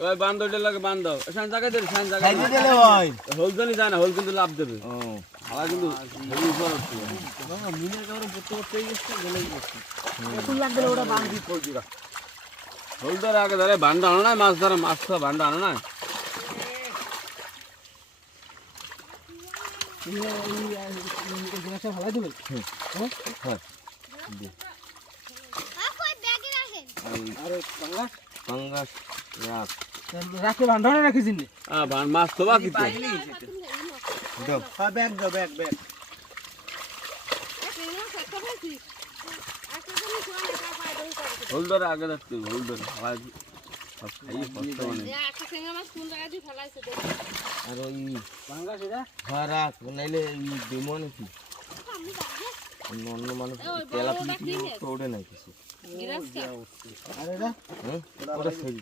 ওই বান্ধবটা লাগে বান্ধব এখান জায়গা দে এখান জায়গা খাইতে দিলে ভাই হোল জানি যায় না হোল কিন্তু লাভ দেবে ও হালা কিন্তু হেভি উপর উঠছে বাবা মিনের কারণে পড়তে পড়তে গেছে গেলেই গেছে এখন লাগ দিলে ওটা বাঁধি কইছি রা হোল ধরে আগে ধরে বান্ডা আনো না মাছ ধরে মাছ তো বান্ডা আনো না ভালো দেবে আরে পাঙ্গাস রাখ রাখে বান্ধানো রাখিস নি মাছ তো বাকি তো দাও হ্যাঁ ব্যাগ দাও ব্যাগ ব্যাগ হোল ধরে আগে ধরতে হোল ধরে হালা সব খাইয়ে কষ্ট মানে আর ওই ভাঙ্গা সেটা হ্যাঁ রাখ নাইলে দেবো নাকি অন্য মানুষ তেলা তো ওঠে নাই কিছু আরে না হ্যাঁ ওটা সেই